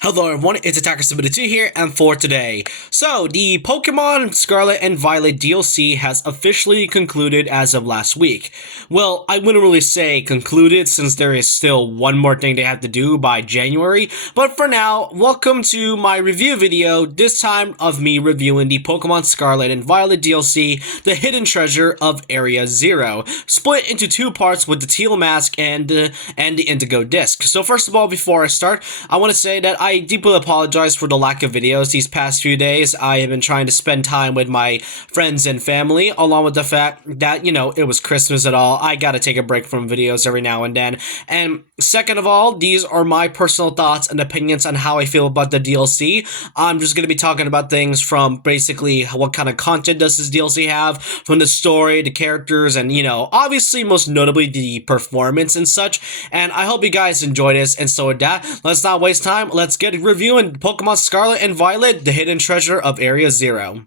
Hello everyone, it's Attacker72 here, and for today. So, the Pokémon Scarlet and Violet DLC has officially concluded as of last week. Well, I wouldn't really say concluded since there is still one more thing they have to do by January, but for now, welcome to my review video, this time of me reviewing the Pokémon Scarlet and Violet DLC, The Hidden Treasure of Area Zero, split into two parts with the Teal Mask and the Indigo Disk. So first of all, before I start, I want to say that I deeply apologize for the lack of videos these past few days. I have been trying to spend time with my friends and family, along with the fact that, it was Christmas and all. I gotta take a break from videos every now and then. And second of all, these are my personal thoughts and opinions on how I feel about the DLC. I'm just gonna be talking about things from basically what kind of content does this DLC have, from the story, the characters, and, obviously most notably the performance and such. And I hope you guys enjoy this, and so with that, let's not waste time. Let's get reviewing Pokemon Scarlet and Violet, The Hidden Treasure of Area Zero.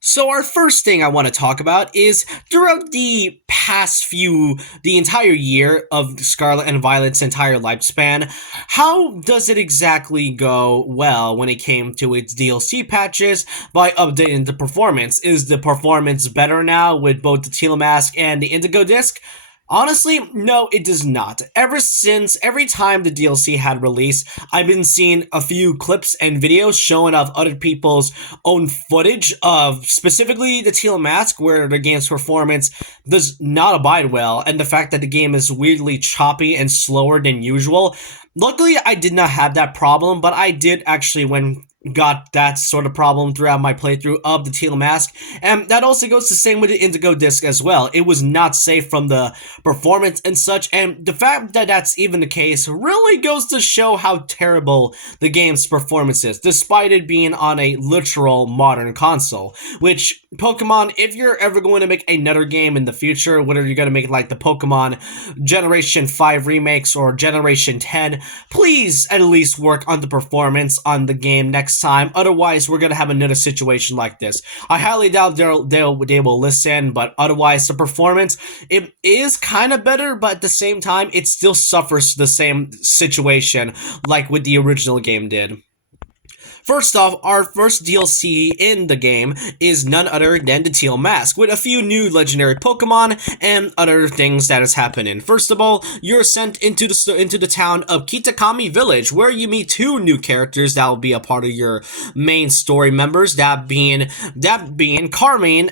So our first thing I want to talk about is throughout the entire year of Scarlet and Violet's entire lifespan, how does it exactly go well when it came to its DLC patches by updating the performance? Is the performance better now with both the Teal Mask and the Indigo Disk? Honestly, no, it does not. Every time the DLC had released, I've been seeing a few clips and videos showing off other people's own footage of specifically the Teal Mask, where the game's performance does not abide well, and the fact that the game is weirdly choppy and slower than usual. Luckily, I did not have that problem, but I did actually got that sort of problem throughout my playthrough of the Teal Mask, and that also goes the same with the Indigo Disk as well. It was not safe from the performance and such, and the fact that that's even the case really goes to show how terrible the game's performance is, despite it being on a literal modern console. Which, Pokemon, if you're ever going to make another game in the future, whether you're going to make like the Pokemon Generation 5 remakes or Generation 10, please at least work on the performance on the game next time. Otherwise, we're gonna have another situation like this. I highly doubt they will listen, but otherwise, the performance, it is kind of better, but at the same time, it still suffers the same situation like with the original game did. First off, our first DLC in the game is none other than the Teal Mask, with a few new legendary Pokemon and other things that is happening. First of all, you're sent into the town of Kitakami Village, where you meet two new characters that will be a part of your main story members. That being Carmine,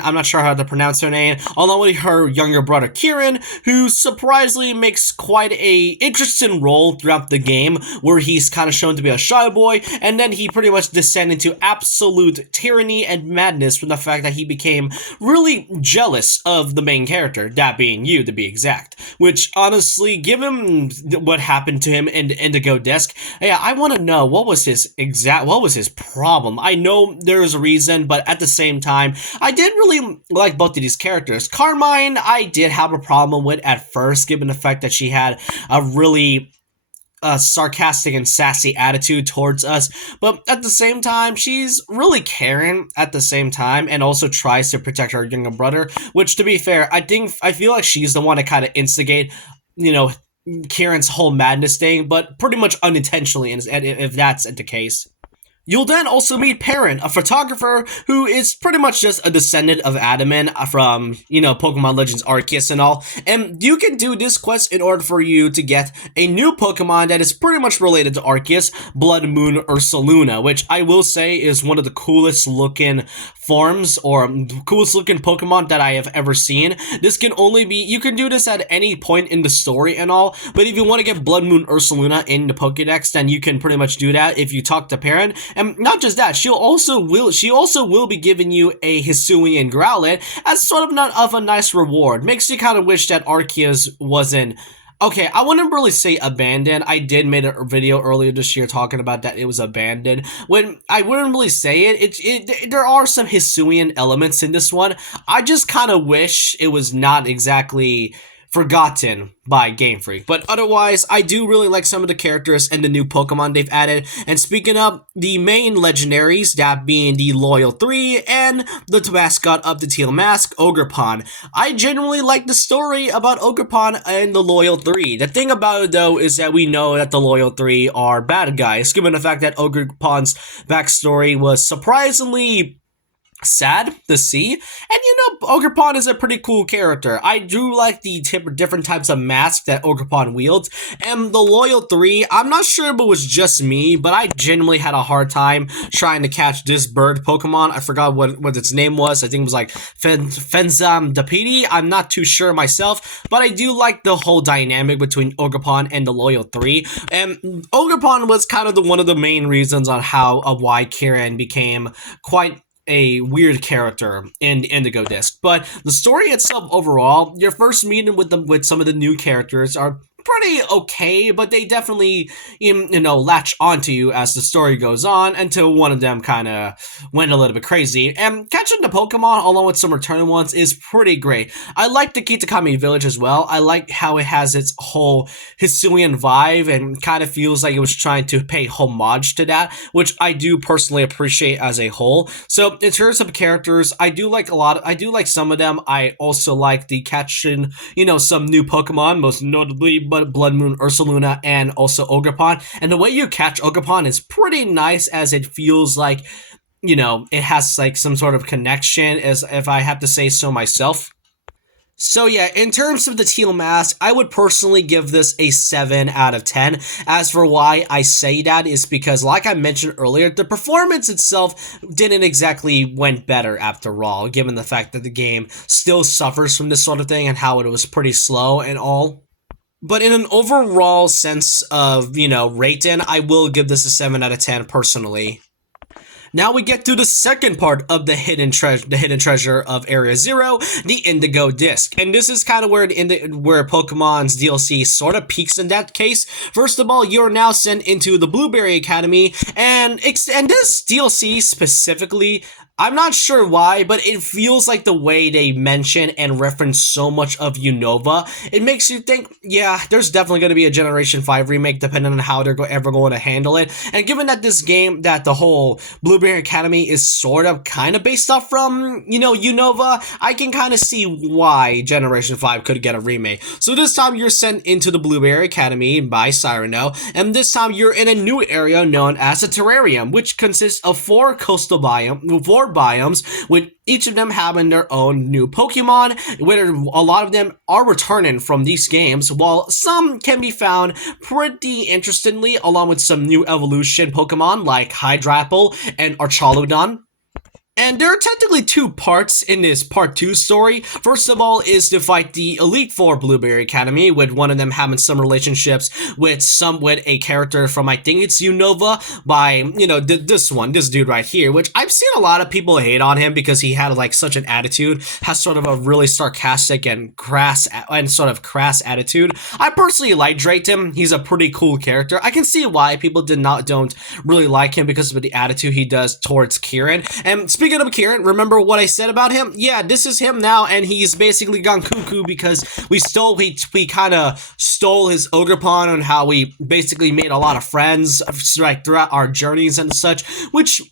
I'm not sure how to pronounce her name, along with her younger brother Kieran, who surprisingly makes quite a interesting role throughout the game, where he's kind of shown to be a shy boy, and then he pretty much descended into absolute tyranny and madness from the fact that he became really jealous of the main character, that being you to be exact. Which honestly, given what happened to him in the Indigo Disk, yeah, I want to know what was his problem. I know there's a reason, but at the same time, I did really like both of these characters. Carmine, I did have a problem with at first, given the fact that she had a really sarcastic and sassy attitude towards us, but at the same time, she's really caring at the same time, and also tries to protect her younger brother, which, to be fair, I feel like she's the one to kind of instigate, Kieran's whole madness thing, but pretty much unintentionally, if that's the case. You'll then also meet Perrin, a photographer who is pretty much just a descendant of Adaman from, Pokemon Legends Arceus and all, and you can do this quest in order for you to get a new Pokemon that is pretty much related to Arceus, Blood Moon Ursaluna, which I will say is one of the coolest looking forms, or coolest looking Pokemon that I have ever seen. This can only be, you can do this at any point in the story and all, but if you want to get Blood Moon Ursaluna in the Pokédex, then you can pretty much do that if you talk to Perrin. And not just that, she also will be giving you a Hisuian Growlithe as sort of a nice reward. Makes you kind of wish that Arceus wasn't, okay, I wouldn't really say abandoned. I did make a video earlier this year talking about that it was abandoned. When I wouldn't really say it, there are some Hisuian elements in this one. I just kind of wish it was not exactly forgotten by Game Freak. But otherwise, I do really like some of the characters and the new Pokemon they've added. And speaking of the main legendaries, that being the Loyal 3 and the mascot of the Teal Mask, Ogerpon. I genuinely like the story about Ogerpon and the Loyal 3. The thing about it though is that we know that the Loyal 3 are bad guys, given the fact that Ogerpon's backstory was surprisingly sad to see. And Ogerpon is a pretty cool character. I do like the different types of masks that Ogerpon wields. And the Loyal 3, I'm not sure if it was just me, but I genuinely had a hard time trying to catch this bird Pokemon. I forgot what its name was. I think it was like Fenzam Dapiti. I'm not too sure myself, but I do like the whole dynamic between Ogerpon and the Loyal 3. And Ogerpon was kind of one of the main reasons on why Kieran became quite a weird character in Indigo Disk. But the story itself overall, your first meeting with some of the new characters are pretty okay, but they definitely latch onto you as the story goes on until one of them kind of went a little bit crazy. And catching the Pokemon along with some returning ones is pretty great. I like the Kitakami village as well. I like how it has its whole Hisuian vibe and kind of feels like it was trying to pay homage to that, which I do personally appreciate as a whole. So in terms of characters, I do like some of them. I also like the catching some new Pokemon, most notably Blood Moon Ursaluna and also Ogerpon. And the way you catch Ogerpon is pretty nice, as it feels like, it has like some sort of connection, as if I have to say so myself. So yeah, in terms of the Teal Mask, I would personally give this a 7 out of 10. As for why I say that is because, like I mentioned earlier, the performance itself didn't exactly went better after all, given the fact that the game still suffers from this sort of thing and how it was pretty slow and all. But in an overall sense of, rating, I will give this a 7 out of 10 personally. Now we get to the second part of the hidden treasure of Area Zero, the Indigo Disk. And this is kind of where Pokemon's DLC sort of peaks in that case. First of all, you're now sent into the Blueberry Academy, and this DLC specifically, I'm not sure why, but it feels like the way they mention and reference so much of Unova, it makes you think, yeah, there's definitely going to be a Generation 5 remake depending on how they're ever going to handle it. And given that this game, that the whole Blueberry Academy is sort of kind of based off from, Unova, I can kind of see why Generation 5 could get a remake. So this time you're sent into the Blueberry Academy by Cyrano, and this time you're in a new area known as a terrarium, which consists of four biomes, with each of them having their own new Pokemon, where a lot of them are returning from these games, while some can be found pretty interestingly along with some new evolution Pokemon like Hydrapple and Archaludon. And there are technically two parts in this Part 2 story. First of all is to fight the Elite Four Blueberry Academy, with one of them having some relationships with a character from, I think it's Unova, by, this dude right here, which I've seen a lot of people hate on him because he had like such an attitude, has sort of a really sarcastic and crass attitude. I personally like Drayton. He's a pretty cool character. I can see why people don't really like him because of the attitude he does towards Kieran. And speaking of Kieran, remember what I said about him? Yeah, this is him now, and he's basically gone cuckoo because we kind of stole his Ogerpon, and how we basically made a lot of friends like throughout our journeys and such, which,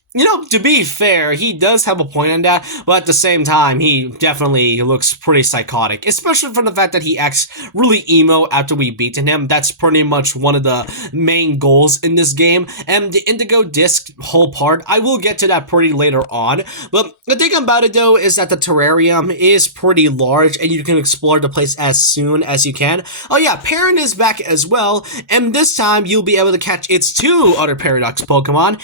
to be fair, he does have a point on that, but at the same time, he definitely looks pretty psychotic, especially from the fact that he acts really emo after we beaten him. That's pretty much one of the main goals in this game, and the Indigo Disk whole part, I will get to that pretty later on, but the thing about it though is that the terrarium is pretty large, and you can explore the place as soon as you can. Oh yeah, Parent is back as well, and this time you'll be able to catch its two other Paradox Pokemon,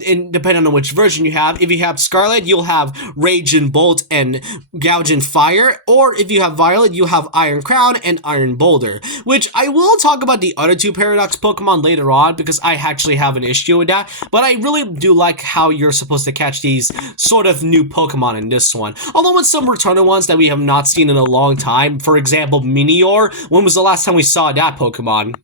depending on which version you have. If you have Scarlet, you'll have Raging Bolt and Gouging Fire, or if you have Violet, you'll have Iron Crown and Iron Boulder, which I will talk about the other two Paradox Pokemon later on because I actually have an issue with that, but I really do like how you're supposed to catch these sort of new Pokemon in this one, along with some returning ones that we have not seen in a long time. For example, Minior. When was the last time we saw that Pokemon?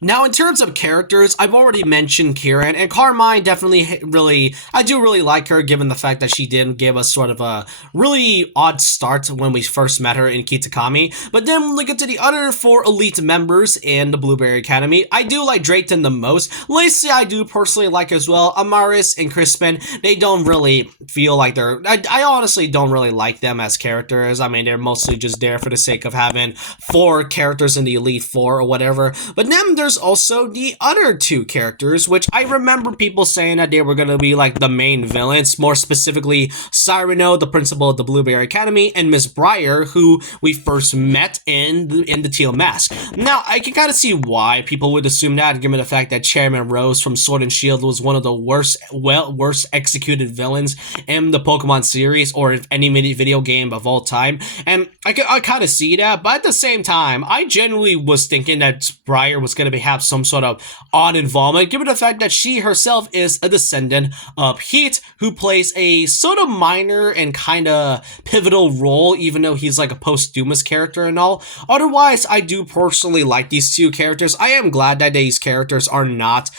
Now, in terms of characters, I've already mentioned Kieran, and Carmine definitely really, I do really like her given the fact that she did give us sort of a really odd start when we first met her in Kitakami. But then when we get to the other four elite members in the Blueberry Academy, I do like Drayton the most. Lacey, I do personally like as well. Amaris and Crispin, they don't really feel like I honestly don't really like them as characters. I mean, they're mostly just there for the sake of having four characters in the Elite Four or whatever. But then there's also the other two characters, which I remember people saying that they were going to be like the main villains, more specifically Cyrano, the principal of the Blueberry Academy, and Miss Briar, who we first met in the Teal Mask. Now, I can kind of see why people would assume that, given the fact that Chairman Rose from Sword and Shield was one of the worst executed villains in the Pokemon series or any video game of all time. And I kind of see that, but at the same time, I genuinely was thinking that Briar was going to have some sort of odd involvement, given the fact that she herself is a descendant of Heat, who plays a sort of minor and kind of pivotal role, even though he's like a posthumous character and all. Otherwise, I do personally like these two characters. I am glad that these characters are not,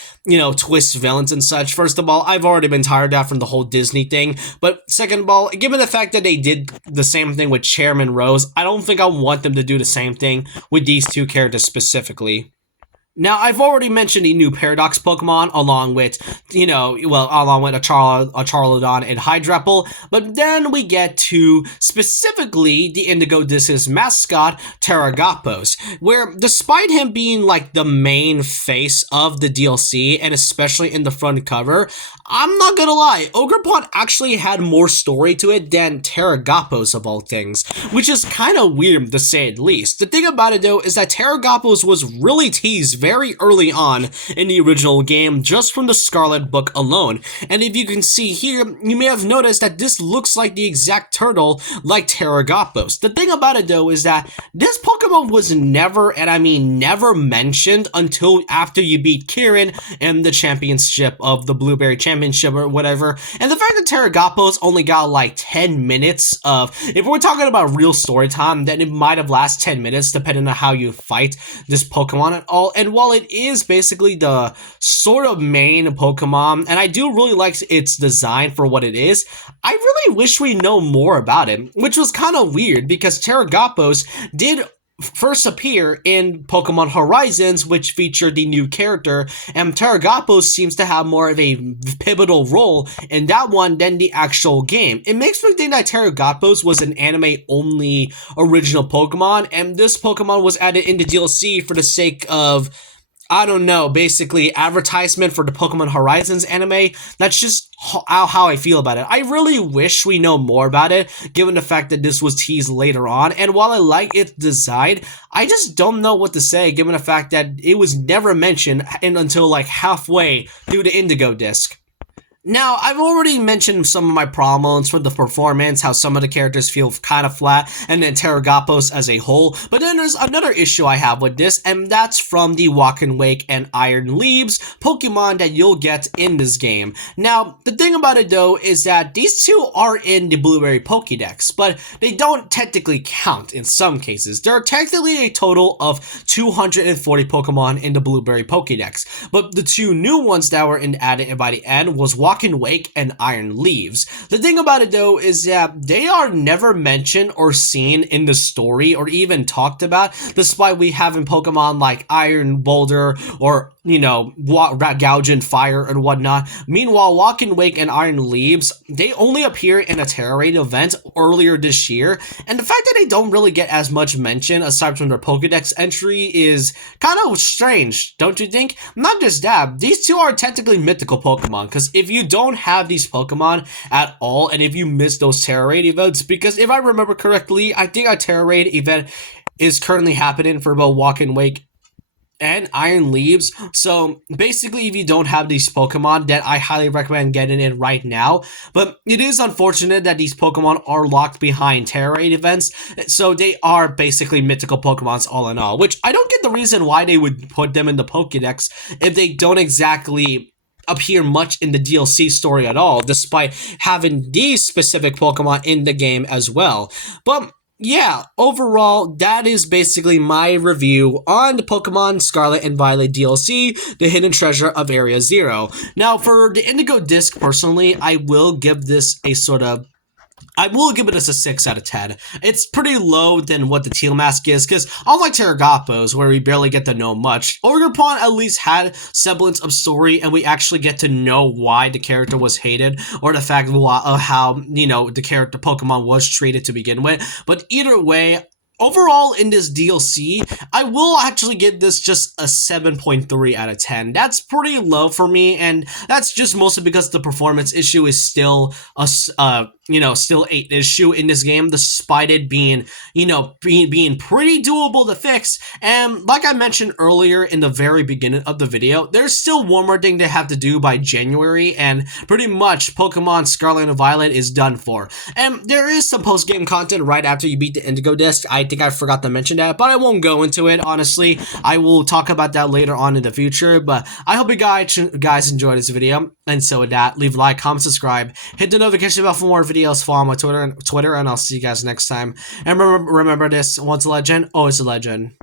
twist villains and such. First of all, I've already been tired of that from the whole Disney thing. But second of all, given the fact that they did the same thing with Chairman Rose, I don't think I want them to do the same thing with these two characters specifically. Now, I've already mentioned the new Paradox Pokemon, along with, along with a Charlodon and Hydrapple, but then we get to, specifically, the Indigo Disk's mascot, Terragapos, where, despite him being, like, the main face of the DLC, and especially in the front cover, I'm not gonna lie, Ogerpon actually had more story to it than Terragapos, of all things, which is kind of weird, to say the least. The thing about it, though, is that Terragapos was really teased very early on in the original game, just from the Scarlet book alone. And if you can see here, you may have noticed that this looks like the exact turtle like Terragapos. The thing about it, though, is that this Pokemon was never, and I mean never, mentioned until after you beat Kieran in the championship of the Blueberry Championship or whatever. And the fact that Terragapos only got like 10 minutes of, if we're talking about real story time, then it might have lasted 10 minutes depending on how you fight this Pokemon at all. And while it is basically the sort of main Pokemon, and I do really like its design for what it is, I really wish we know more about it, which was kind of weird because Terragapos did first appear in Pokemon Horizons, which featured the new character, and Terragapos seems to have more of a pivotal role in that one than the actual game. It makes me think that Terragapos was an anime-only original Pokemon, and this Pokemon was added into DLC for the sake of, I don't know, basically advertisement for the Pokemon Horizons anime. That's just how I feel about it. I really wish we know more about it, given the fact that this was teased later on. And while I like its design, I just don't know what to say, given the fact that it was never mentioned until like halfway through the Indigo Disk. Now, I've already mentioned some of my problems with the performance, how some of the characters feel kind of flat, and then Terragapos as a whole, but then there's another issue I have with this, and that's from the Walk and Wake and Iron Leaves Pokemon that you'll get in this game. Now, the thing about it though is that these two are in the Blueberry Pokédex, but they don't technically count in some cases. There are technically a total of 240 Pokemon in the Blueberry Pokédex, but the two new ones that were added by the end was Walk and Wake and Iron Leaves. The thing about it though is that they are never mentioned or seen in the story or even talked about, despite we having Pokemon like Iron Boulder or Gouging Fire and whatnot. Meanwhile, Walk and Wake and Iron Leaves, they only appear in a Terra Raid event earlier this year, and the fact that they don't really get as much mention aside from their Pokedex entry is kind of strange, don't you think? Not just that, these two are technically mythical Pokemon, because if you don't have these Pokemon at all, and if you miss those Terra Raid events, because if I remember correctly, I think a Terra Raid event is currently happening for both Walk and Wake and Iron Leaves. So basically, if you don't have these Pokemon, then I highly recommend getting it right now. But it is unfortunate that these Pokemon are locked behind Terra Raid events, so they are basically mythical Pokemons all in all, which I don't get the reason why they would put them in the Pokedex if they don't exactly appear much in the DLC story at all, despite having these specific Pokemon in the game as well. But yeah, overall, that is basically my review on the Pokemon Scarlet and Violet DLC, The Hidden Treasure of Area Zero. Now, for the Indigo Disk, personally, I will give it as a 6 out of 10. It's pretty low than what the Teal Mask is, because unlike Terragapos, where we barely get to know much, Ogerpon at least had semblance of story, and we actually get to know why the character was hated, or the fact of how, the character Pokemon was treated to begin with. But either way, overall in this DLC, I will actually give this just a 7.3 out of 10. That's pretty low for me, and that's just mostly because the performance issue is still still an issue in this game, despite it being, being pretty doable to fix. And like I mentioned earlier in the very beginning of the video, there's still one more thing they have to do by January, and pretty much Pokemon Scarlet and Violet is done for. And there is some post-game content right after you beat the Indigo Disk. I think I forgot to mention that, but I won't go into it, honestly. I will talk about that later on in the future, but I hope you guys enjoyed this video. And so with that, leave a like, comment, subscribe, hit the notification bell for more videos, follow my Twitter, and I'll see you guys next time. And remember this, once a legend, always a legend.